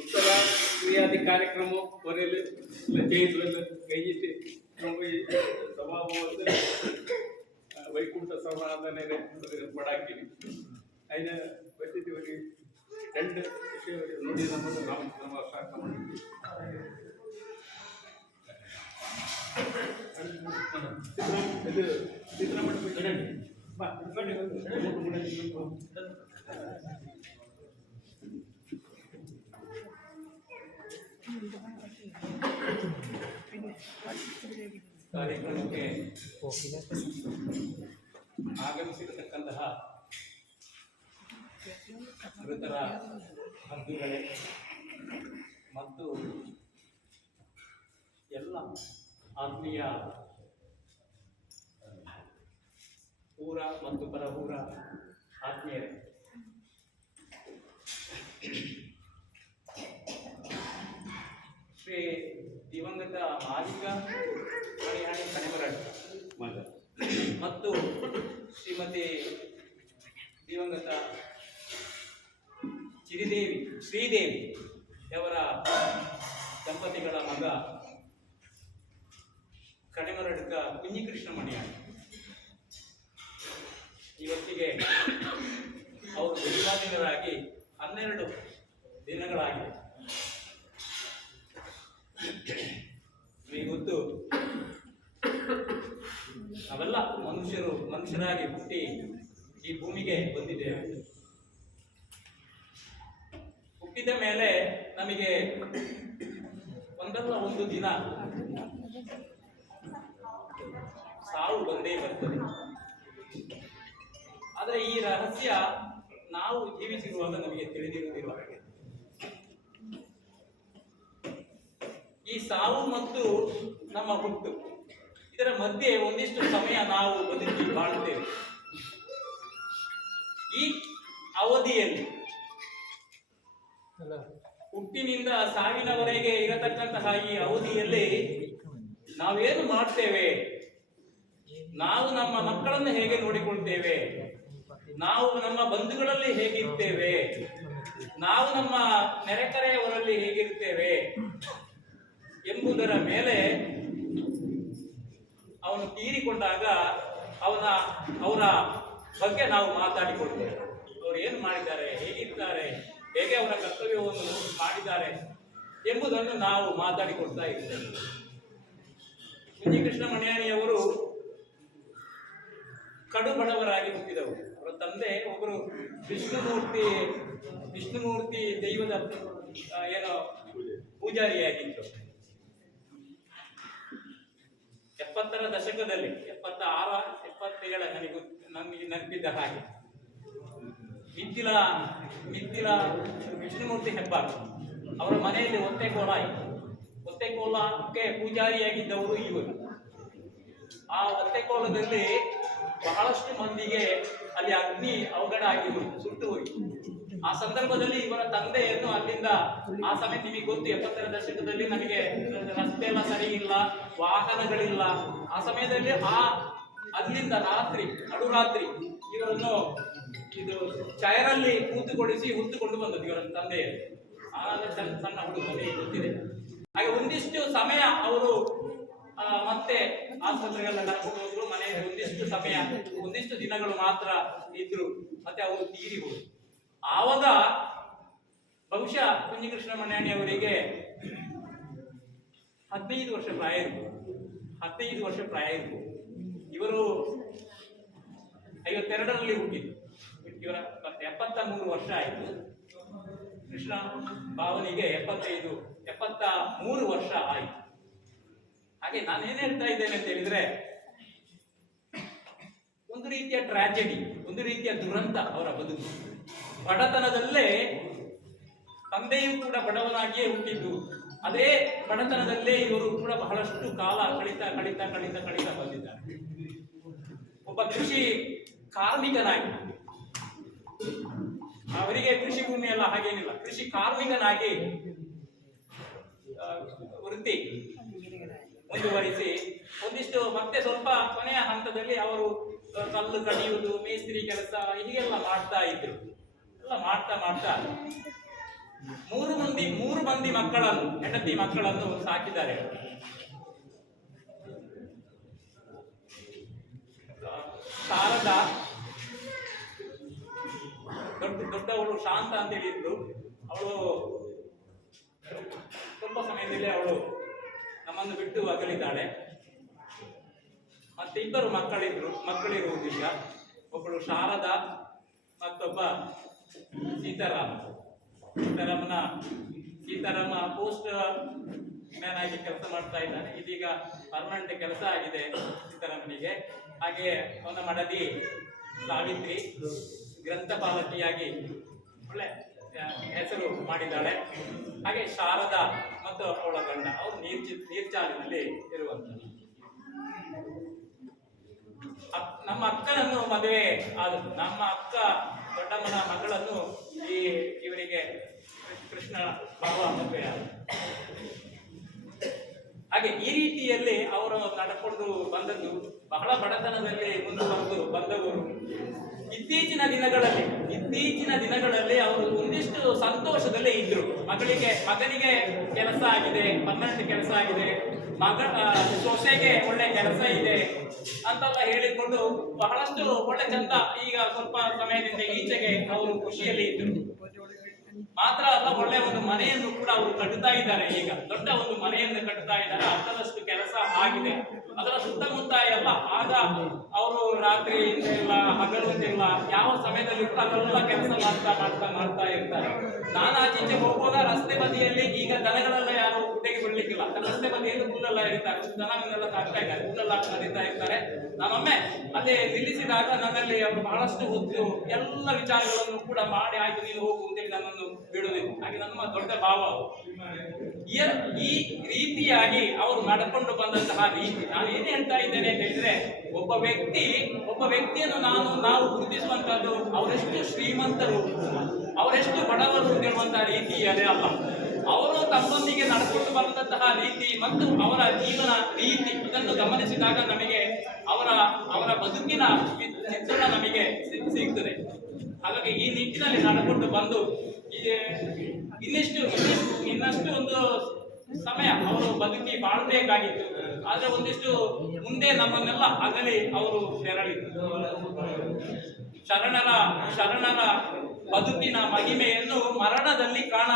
ಉತ್ತರ ಕ್ರಿಯಾದಿ ಕಾರ್ಯಕ್ರಮ ಬರೆಯಲು ಜಯಿಸುವಲ್ಲಿ ಕೈಯಿಟ್ಟು ಸಭಾಭವನದ ವೈಕುಂಠ ಸಮಾಧಾನ ಪಡಾಕಿ അതിന് പറ്റിയിട്ട് ഒരു രണ്ട് വിഷയം ನೋಡಿ നമ്മൾ ಸ್ಟಾರ್ಟ್ ಮಾಡಿದ್ವಿ. ಇದು ಸಿದ್ದರಾಮಯ್ಯ ಕಾರ್ಯಕ್ರಮಕ್ಕೆ ಆಗಮಿಸಿರತಕ್ಕಂತಹ ಮೃತರ ಬಂಧುಗಳೇ ಮತ್ತು ಎಲ್ಲ ಆತ್ಮೀಯ ಊರ ಮತ್ತು ಪರಊರ ಆತ್ಮೀಯರೇ, ಶ್ರೀ ದಿವಂಗತ ಮಾಲಿಕ ಮಣಿಯಾಣಿ ಕಣಿಮರಡ್ ಮತ್ತು ಶ್ರೀಮತಿ ದಿವಂಗತ ಶ್ರೀದೇವಿ ಅವರ ದಂಪತಿಗಳ ಮಗ ಕಣಿಮರಡ್ಕ ಕುഞ്ഞിಕೃಷ್ಣ ಮಣಿಯಾಣಿ ಇವತ್ತಿಗೆ ಅವರು ವಿವಾದಿತರಾಗಿ 12 ದಿನಗಳಾಗಿದೆ. ನಿಮಗೆ ಗೊತ್ತು, ನಾವೆಲ್ಲ ಮನುಷ್ಯರಾಗಿ ಹುಟ್ಟಿ ಈ ಭೂಮಿಗೆ ಬಂದಿದ್ದೇವೆ. ಹುಟ್ಟಿದ ಮೇಲೆ ನಮಗೆ ಒಂದಲ್ಲ ಒಂದು ದಿನ ಸಾವು ಬಂದೇ ಬರ್ತದೆ. ಆದರೆ ಈ ರಹಸ್ಯ ನಾವು ಜೀವಿಸಿರುವಾಗ ನಮಗೆ ತಿಳಿದಿರುವುದಿಲ್ಲ. ಈ ಸಾವು ಮತ್ತು ನಮ್ಮ ಹುಟ್ಟು, ಇದರ ಮಧ್ಯೆ ಒಂದಿಷ್ಟು ಸಮಯ ನಾವು ಬದುಕಿ ಬಾಳುತ್ತೇವೆ. ಈ ಅವಧಿಯಲ್ಲಿ ಹುಟ್ಟಿನಿಂದ ಸಾವಿನವರೆಗೆ ಇರತಕ್ಕಂತಹ ಈ ಅವಧಿಯಲ್ಲಿ ನಾವೇನು ಮಾಡ್ತೇವೆ, ನಾವು ನಮ್ಮ ಮಕ್ಕಳನ್ನು ಹೇಗೆ ನೋಡಿಕೊಳ್ತೇವೆ, ನಾವು ನಮ್ಮ ಬಂಧುಗಳಲ್ಲಿ ಹೇಗಿರ್ತೇವೆ, ನಾವು ನಮ್ಮ ನೆರೆಕರೆಯವರಲ್ಲಿ ಹೇಗಿರ್ತೇವೆ ಎಂಬುದರ ಮೇಲೆ ಅವನು ತೀರಿಕೊಂಡಾಗ ಅವರ ಬಗ್ಗೆ ನಾವು ಮಾತಾಡಿಕೊಳ್ತೇವೆ. ಅವರು ಏನು ಮಾಡಿದ್ದಾರೆ, ಹೇಗಿರ್ತಾರೆ, ಹೇಗೆ ಅವರ ಕರ್ತವ್ಯವನ್ನು ಮಾಡಿದ್ದಾರೆ ಎಂಬುದನ್ನು ನಾವು ಮಾತಾಡಿಕೊಡ್ತಾ ಇರ್ತೇವೆ. ಕುഞ്ഞിಕೃಷ್ಣ ಮಣಿಯಾಣಿಯವರು ಕಡು ಬಡವರಾಗಿ ಹುಟ್ಟಿದವರು. ಅವರ ತಂದೆ ಒಬ್ಬರು ವಿಷ್ಣುಮೂರ್ತಿ ದೈವದ ಏನೋ ಪೂಜಾರಿಯಾಗಿದ್ದರು. 70ರ ದಶಕದಲ್ಲಿ 76, 77 ನನಗೆ ನೆನಪಿದ್ದ ಹಾಗೆ ಮಿತ್ತಿಲ ವಿಷ್ಣುಮೂರ್ತಿ ಹೆಬ್ಬಾರ್ ಅವರ ಮನೆಯಲ್ಲಿ ಒತ್ತೆಕೋಲಕ್ಕೆ ಪೂಜಾರಿಯಾಗಿದ್ದವರು ಇವರು. ಆ ಒತ್ತೆಕೋಲದಲ್ಲಿ ಬಹಳಷ್ಟು ಮಂದಿಗೆ ಅಲ್ಲಿ ಅಗ್ನಿ ಅವಘಡ ಆಗಿ ಸುಟ್ಟು ಹೋಯಿತು. ಆ ಸಂದರ್ಭದಲ್ಲಿ ಇವರ ತಂದೆಯನ್ನು ಅಲ್ಲಿಂದ, ಆ ಸಮಯ ನಿಮಗೆ ಗೊತ್ತು, 70ರ ದಶಕದಲ್ಲಿ ನಮಗೆ ರಸ್ತೆ ಎಲ್ಲ ಸರಿ ಇಲ್ಲ, ವಾಹನಗಳಿಲ್ಲ. ಆ ಸಮಯದಲ್ಲಿ ಅಲ್ಲಿಂದ ನಡುರಾತ್ರಿ ಇವರನ್ನು ಚೈರಲ್ಲಿ ಕೂತುಗೊಳಿಸಿ ಹೊತ್ತುಕೊಂಡು ಬಂದದ್ದು ಇವರ ತಂದೆಯಲ್ಲಿ. ಸಣ್ಣ ಹುಡುಗ ಗೊತ್ತಿದೆ. ಹಾಗೆ ಒಂದಿಷ್ಟು ಸಮಯ ಅವರು ಮತ್ತೆ ಆಸ್ಪತ್ರೆಗೆಲ್ಲ ಕರ್ಕೊಂಡು ಹೋದ್ರು. ಮನೆಯಲ್ಲಿ ಒಂದಿಷ್ಟು ದಿನಗಳು ಮಾತ್ರ ಇದ್ರು, ಮತ್ತೆ ಅವರು ತೀರಿ ಹೋದ್ರು. ಆವಾಗ ಬಹುಶಃ ಕುഞ്ഞിಕೃಷ್ಣ ಮಣಿಯಾಣಿ ಅವರಿಗೆ 15 ವರ್ಷ ಪ್ರಾಯ ಇತ್ತು. ಇವರು 52ರಲ್ಲಿ ಹುಟ್ಟಿದ್ರು. ಇವರ 73 ವರ್ಷ ಆಯಿತು. ಕೃಷ್ಣ ಭಾವನಿಗೆ 73 ವರ್ಷ ಆಯಿತು. ಹಾಗೆ ನಾನು ಏನ್ ಹೇಳ್ತಾ ಇದ್ದೇನೆ ಅಂತ ಹೇಳಿದ್ರೆ, ಒಂದು ರೀತಿಯ ಟ್ರಾಜೆಡಿ, ಒಂದು ರೀತಿಯ ದುರಂತ ಅವರ ಬದುಕು. ಬಡತನದಲ್ಲೇ ತಂದೆಯೂ ಕೂಡ ಬಡವನಾಗಿಯೇ ಹುಟ್ಟಿದ್ದು, ಅದೇ ಬಡತನದಲ್ಲೇ ಇವರು ಕೂಡ ಬಹಳಷ್ಟು ಕಾಲ ಕಳಿತಾ ಬಂದಿದ್ದಾರೆ. ಒಬ್ಬ ಕೃಷಿ ಕಾರ್ಮಿಕನಾಗಿ, ಅವರಿಗೆ ಕೃಷಿ ಭೂಮಿ ಎಲ್ಲ ಹಾಗೇನಿಲ್ಲ, ಕೃಷಿ ಕಾರ್ಮಿಕನಾಗಿ ವೃತ್ತಿ ಮುಂದುವರಿಸಿ ಒಂದಿಷ್ಟು ಮತ್ತೆ ಸ್ವಲ್ಪ ಕೊನೆಯ ಹಂತದಲ್ಲಿ ಅವರು ಕಲ್ಲು ಕಡಿಯುವುದು, ಮೇಸ್ತ್ರಿ ಕೆಲಸ ಹೀಗೆಲ್ಲ ಮಾಡ್ತಾ ಇದ್ರು. ಎಲ್ಲ ಮಾಡ್ತಾ ಮೂರು ಮಂದಿ ಮಕ್ಕಳನ್ನು, ಹೆಂಡತಿ ಮಕ್ಕಳನ್ನು ಸಾಕಿದ್ದಾರೆ. ಶಾರದಾ ದೊಡ್ಡವಳು ಶಾಂತ ಅಂತ ಹೇಳಿದ್ರು. ಅವಳು ಸ್ವಲ್ಪ ಸಮಯದಲ್ಲೇ ಅವಳು ನಮ್ಮನ್ನು ಬಿಟ್ಟು ಅಗಲಿದ್ದಾಳೆ. ಮತ್ತೆ ಇಬ್ಬರು ಮಕ್ಕಳಿರುವುದಿಲ್ಲ. ಒಬ್ಬಳು ಶಾರದಾ, ಮತ್ತೊಬ್ಬ ಸೀತಾರಾಮ ಪೋಸ್ಟ್ ಮ್ಯಾನ್ ಆಗಿ ಕೆಲಸ ಮಾಡ್ತಾ ಇದ್ದಾನೆ. ಇದೀಗ ಪರ್ಮನೆಂಟ್ ಕೆಲಸ ಆಗಿದೆ ಸೀತಾರಾಮನಿಗೆ. ಹಾಗೆ ಅವನ ಮಡದಿ ಸಾವಿತ್ರಿ ಗ್ರಂಥಪಾಲಕಿಯಾಗಿ ಒಳ್ಳೆ ಹೆಸರು ಮಾಡಿದ್ದಾಳೆ. ಹಾಗೆ ಶಾರದಾ ಮತ್ತು ಅವಳ ಗಂಡ ಅವರು ನೀರ್ಚಾಲಿನಲ್ಲಿ ಇರುವಂಥದ್ದು. ನಮ್ಮ ಅಕ್ಕನನ್ನು ಮದುವೆ ಆದದ್ದು. ನಮ್ಮ ಅಕ್ಕ ದೊಡ್ಡಮ್ಮನ ಮಗಳನ್ನು ಇವರಿಗೆ ಕೃಷ್ಣ ಭಗವಾನ್ ಮದುವೆ ಆದ. ಹಾಗೆ ಈ ರೀತಿಯಲ್ಲಿ ಅವರು ನಡ್ಕೊಂಡು ಬಂದದ್ದು. ಬಹಳ ಬಡತನದಲ್ಲಿ ಬಂದವರು. ಇತ್ತೀಚಿನ ದಿನಗಳಲ್ಲಿ ಅವರು ಒಂದಿಷ್ಟು ಸಂತೋಷದಲ್ಲೇ ಇದ್ರು. ಮಗನಿಗೆ ಕೆಲಸ ಆಗಿದೆ, ಪರ್ಮನೆಂಟ್ ಕೆಲಸ ಆಗಿದೆ, ಸೊಸೆಗೆ ಒಳ್ಳೆ ಕೆಲಸ ಇದೆ ಅಂತೆಲ್ಲ ಹೇಳಿಕೊಂಡು ಬಹಳಷ್ಟು ಒಳ್ಳೆ ಚಂದ ಈಗ ಸ್ವಲ್ಪ ಸಮಯದಿಂದ ಈಚೆಗೆ ಅವರು ಖುಷಿಯಲ್ಲಿ ಇದ್ರು. ಮಾತ್ರ ಅಲ್ಲ, ಒಳ್ಳೆ ಒಂದು ಮನೆಯನ್ನು ಕೂಡ ಅವರು ಕಟ್ಟುತ್ತಾ ಇದ್ದಾರೆ. ಈಗ ದೊಡ್ಡ ಒಂದು ಮನೆಯನ್ನು ಕಟ್ಟುತ್ತಾ ಇದ್ದಾರೆ. ಅರ್ಧದಷ್ಟು ಕೆಲಸ ಆಗಿದೆ. ಅದರ ಸುತ್ತಮುತ್ತ ಎಲ್ಲ ಆಗ ಅವರು ರಾತ್ರಿ ಇಲ್ಲ, ಹಗಲು ಇಲ್ಲ, ಯಾವ ಸಮಯದಲ್ಲಿ ಅಲ್ಲೆಲ್ಲ ಕೆಲಸ ಮಾಡ್ತಾ ಇರ್ತಾರೆ. ನಾನು ಆಚೀಚೆ ಹೋಗುವಾಗ ರಸ್ತೆ ಬದಿಯಲ್ಲಿ ಈಗ ದನಗಳೆಲ್ಲ ಯಾರು ಗುಡ್ಡೆಗೆ ಬಿಡ್ಲಿಕ್ಕಿಲ್ಲ. ರಸ್ತೆ ಬದಿಯಲ್ಲಿ ಹುಲ್ಲೆಲ್ಲ ಇರ್ತಾರೆ, ದನಗಳನ್ನೆಲ್ಲ ಸಾಕ್ತಾ ಇದ್ದಾರೆ, ಹುಲ್ಲೆಲ್ಲ ಕರೀತಾ ಇರ್ತಾರೆ. ನಾನೊಮ್ಮೆ ಅಲ್ಲೇ ನಿಲ್ಲಿಸಿದಾಗ ನನ್ನಲ್ಲಿ ಅವರು ಬಹಳಷ್ಟು ಹೊತ್ತು ಎಲ್ಲ ವಿಚಾರಗಳನ್ನು ಕೂಡ ಮಾಡಿ, ಆಯ್ತು ನೀನು ಹೋಗು ಅಂತೇಳಿ ನನ್ನನ್ನು ಬಿಡುವುದಿಲ್ಲ. ಹಾಗೆ ನಮ್ಮ ದೊಡ್ಡ ಭಾವ. ಈ ರೀತಿಯಾಗಿ ಅವರು ನಡ್ಕೊಂಡು ಬಂದಂತಹ ರೀತಿ. ನಾನು ಏನ್ ಹೇಳ್ತಾ ಇದ್ದೇನೆ ಅಂತ ಹೇಳಿದ್ರೆ, ಒಬ್ಬ ವ್ಯಕ್ತಿಯನ್ನು ನಾವು ಗುರುತಿಸುವಂತದ್ದು ಅವರೆಷ್ಟು ಶ್ರೀಮಂತರು, ಅವರೆಷ್ಟು ಬಡವರು ಅಂತೇಳುವಂತಹ ರೀತಿ ಅದೇ ಅಲ್ಲ. ಅವರು ತಮ್ಮೊಂದಿಗೆ ನಡ್ಕೊಂಡು ಬಂದಂತಹ ರೀತಿ ಮತ್ತು ಅವರ ಜೀವನ ರೀತಿ, ಇದನ್ನು ಗಮನಿಸಿದಾಗ ನಮಗೆ ಅವರ ಬದುಕಿನ ಚಿತ್ರಣ ನಮಗೆ ಸಿಗ್ತದೆ. ಹಾಗಾಗಿ ಈ ನಿಟ್ಟಿನಲ್ಲಿ ನಡ್ಕೊಂಡು ಬಂದು ಇನ್ನಷ್ಟು ಒಂದು ಸಮಯ ಅವರು ಬದುಕಿ ಬಾಳ್ಬೇಕಾಗಿತ್ತು. ಆದ್ರೆ ಒಂದಿಷ್ಟು ಮುಂದೆ ನಮ್ಮನ್ನೆಲ್ಲ ಅಗಲಿ ಅವರು ತೆರಳಿದ್ರು. ಶರಣರ ಬದುಕಿನ ಮಹಿಮೆಯನ್ನು ಮರಣದಲ್ಲಿ ಕಾಣ